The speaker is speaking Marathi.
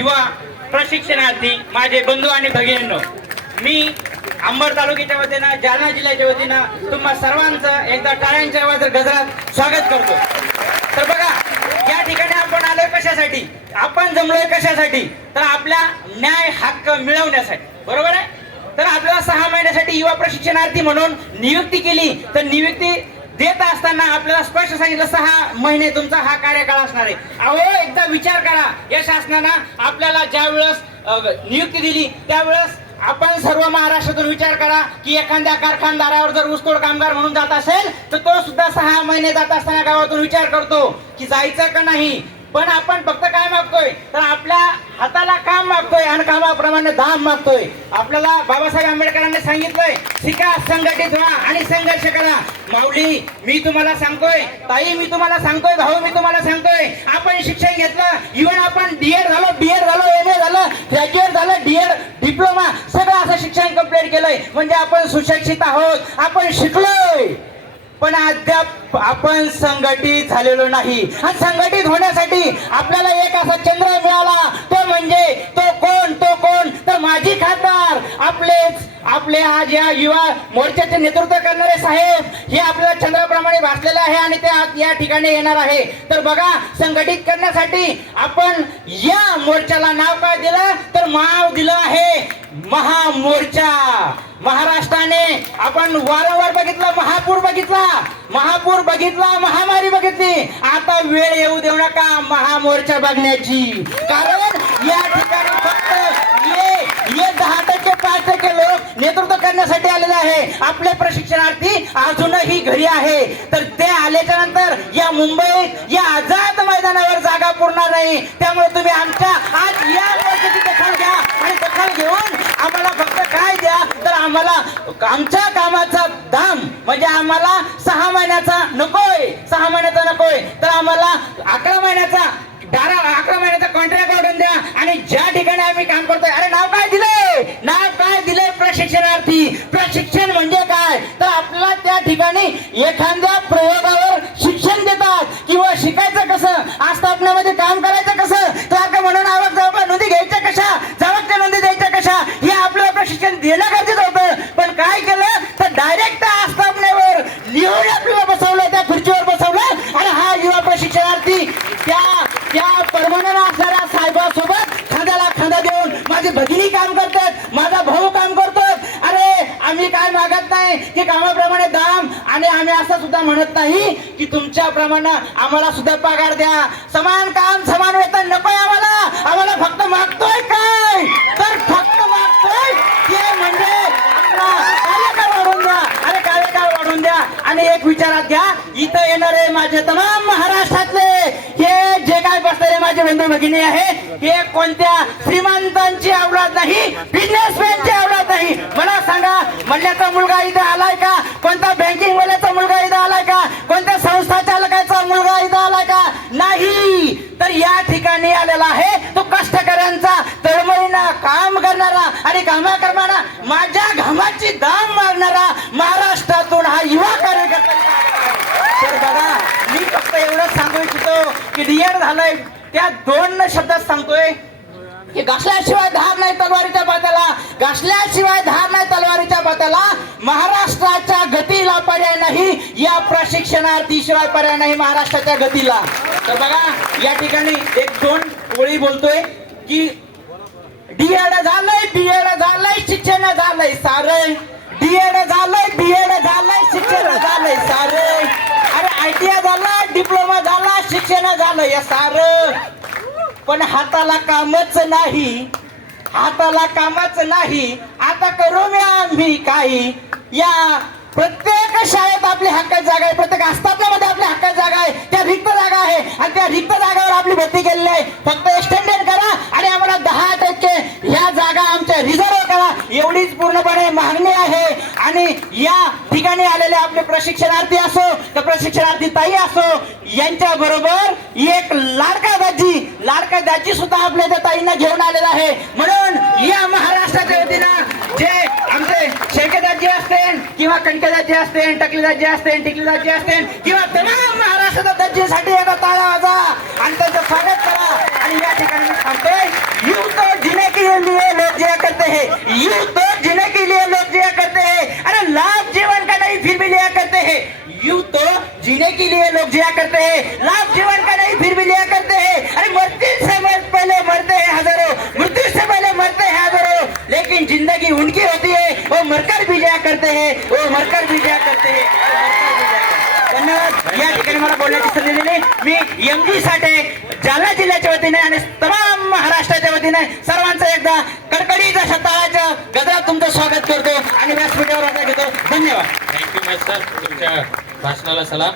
युवा प्रशिक्षणार्थी माझे बंधू आणि भगिनींनो मी अंबड तालुक्याच्या वतीनं जालना जिल्ह्याच्या वतीनं तुम्हा सर्वांचं एकदा टाळ्यांच्या आवाज गजरात स्वागत करतो. तर बघा या ठिकाणी आपण आलोय कशासाठी? आपण जमलोय कशासाठी? तर आपल्या न्याय हक्क मिळवण्यासाठी. बरोबर आहे? तर आपल्याला सहा महिन्यासाठी युवा प्रशिक्षणार्थी म्हणून नियुक्ती केली. तर नियुक्ती देत असताना आपल्याला स्पष्ट सांगितलं सहा महिने तुमचा हा कार्यकाळ असणार आहे. अहो एकदा विचार करा या शासनानं आपल्याला ज्या वेळेस नियुक्ती दिली त्यावेळेस आपण सर्व महाराष्ट्रातून विचार करा की एखाद्या कारखानदारावर जर ऊसतोड कामगार म्हणून जात असेल तर तो सुद्धा सहा महिने जात असताना गावातून विचार करतो की जायचं का नाही. पण आपण फक्त काय मागतोय? तर आपल्या हाताला काम मागतोय आणि कामाप्रमाणे दाम मागतोय. आपल्याला बाबासाहेब आंबेडकरांनी सांगितलंय शिका संघटित व्हा आणि संघर्ष करा. माऊली मी तुम्हाला सांगतोय ताई मी तुम्हाला सांगतोय भाऊ मी तुम्हाला सांगतोय आपण शिक्षण घेतलं इव्हन आपण डीएड झालो बीएड झालो एम ए झालं ग्रॅज्युएट झालं डीएड डिप्लोमा सगळं असं शिक्षण कंप्लीट केलंय. म्हणजे आपण सुशिक्षित आहोत आपण शिकलोय. पण अद्याप आपण संघटित झालेलो नाही. आणि संघटित होण्यासाठी आपल्याला एक असा चंद्र आपले आज या युवा मोर्चाचे नेतृत्व करणारे साहेब हे आपल्याला चंद्राप्रमाणे भासलेले आहे आणि ते आज या ठिकाणी येणार आहे. तर बघा संघटित करण्यासाठी आपण या मोर्चाला नाव काय दिलं? तर माव दिलं आहे महामोर्चा. महाराष्ट्राने आपण वारंवार बघितला महापूर बघितला महापूर बघितला महामारी बघितली. आता वेळ येऊ देऊ नका महामोर्चा बघण्याची. कारण या ठिकाणी आहे. आपले प्रशिक्षणार्थी अजूनही घरी आहे. तर ते आल्याच्यानंतर या मुंबईत या आझाद मैदानावर जागा पुरणार नाही. त्यामुळे तुम्ही आमच्या आज या मोर्चाची दखल घ्या आणि दखल घेऊन आम्हाला फक्त काय द्या तर आम्हाला आमच्या कामाचा दाम म्हणजे आम्हाला सहा महिन्याचा नकोय सहा महिन्याचा नकोय. तर आम्हाला अकरा महिन्याचा बारा अकरा महिन्याचा कॉन्ट्रॅक्ट काढून द्या आणि ज्या ठिकाणी आम्ही काम करतोय अरे नाव काय दिले नाव काय दिले प्रशिक्षणार्थी? ठिकाणी एखाद्या प्रयोगावर शिक्षण देतात किंवा शिकायचं कसं? आस्थापनामध्ये काम करायचं कसं तर म्हणून आवक जवळ नोंदी घ्यायच्या कशा जवळच्या नोंदी द्यायच्या कशा हे आपल्याला प्रशिक्षण देणं गरजेचं होतं पण काय केलं तर डायरेक्ट आस्थापनेवर लिहून आपल्याला बसवलं त्या खुर्चीवर बसवलं आणि हा युवा प्रशिक्षणार्थी त्या त्या परवाना असणाऱ्या साहेबासोबत खांद्याला खांदा देऊन माझी भगिनी काम करतात माझा भाऊ काम करतात अरे आम्ही काय मागत नाही? की कामाप्रमाणे दाम? आणि आम्ही असं सुद्धा म्हणत नाही की तुमच्याप्रमाणे आम्हाला सुद्धा पगार द्या. समान काम समान वेतन नकोय आम्हाला. आम्हाला फक्त मागतोय काय? तर फक्त मागतोय ते म्हणजे कार्यकाळ वाढवून द्या. अरे कार्यकाळ वाढवून द्या. आणि एक विचारात घ्या. इथं येणारे माझे तमाम महाराष्ट्रातले हे जे काय बसलेले माझे बंधू भगिनी आहे हे कोणत्या श्रीमंतांची अवलाद नाही बिझनेसमॅनची अवलाद नाही? मला सांगा मल्ल्याचा मुलगा इथं आलाय का? कोणता बँकिंग वाल्याचा मुलगा इथं आलाय का? कोणत्या संस्था चालकाचा मुलगा इथं आलाय का? नाही. तर या ठिकाणी आलेला आहे तो कष्टकऱ्यांचा तळमळीना काम करणारा आणि घामा करणारा माझ्या घामाची दाम मारणारा महाराष्ट्रातून हा युवा कार्यकर्ता तर बघा मी फक्त एवढंच सांगू इच्छितो की डीएड झालंय. त्या दोन शब्दात सांगतोय की घासल्याशिवाय धार नाही तलवारीच्या पात्याला घासल्याशिवाय धार नाही तलवारीच्या पात्याला महाराष्ट्राच्या गतीला पर्याय नाही या प्रशिक्षणार्थी शिवाय पर्याय नाही महाराष्ट्राच्या गतीला. तर बघा या ठिकाणी एक दोन ओळी बोलतोय की डीएड झालंय बीएड झालंय शिक्षण झालंय सारे. डीएड झालंय बीएड झालंय शिक्षण झालंय सारे. अरे आयटीआय टी झाला डिप्लोमा झालं या सार. पण हाताला कामच नाही. हाताला कामच नाही. आता करू मी आम्ही काही. या प्रत्येक शाळेत आपली हक्काची जागा आहे. प्रत्येक आस्थापनामध्ये आपली हक्काची जागा आहे. त्या रिक्त जागा आहे. आणि त्या रिक्त जागावर आपली भरती केलेली आहे. फक्त आणि या ठिकाणी आलेले आपले प्रशिक्षणार्थी असो तर प्रशिक्षणार्थी ताई असो यांच्या बरोबर एक लाडका दाजी लाडका दाजी सुद्धा आपल्या त्या ताईंना घेऊन आलेला आहे. म्हणून या महाराष्ट्राच्या वतीनं जे आमचे शेळकेदाजी असते किंवा कणकेदाजी असतील टकलेदाजी असतील टिकलेदाजी असते किंवा तमाम महाराष्ट्राच्या दाजीसाठी एका ताळा वाजा आणि त्यांचं स्वागत करा. आणि या ठिकाणी सांगतोय युद्ध जिने की लोक जे करते हे. युद्ध फिर भी लिया करते हैं। यू तो जीने के लिए लोग जिया करते हैं। लाभ जीवन का नहीं फिर भी लिया करते हैं। अरे मृत्यु से पहले मरते हैं हजारों। मृत्यु से पहले मरते हैं हजारों। लेकिन जिंदगी उनकी होती है वो मरकर भी जाया करते हैं वो मरकर भी जाया करते हैं। धन्यवाद. या ठिकाणी मला बोलण्याची संधी दिली. मी एम जी साठे जालना जिल्ह्याच्या वतीने आणि तमाम महाराष्ट्राच्या वतीने सर्वांचं एकदा कडकडीचा अशा गजरात तुमचं स्वागत करतो आणि व्यासपीठावर आता घेतो. धन्यवाद. थँक्यू सर तुमच्या भाषणाला सलाम.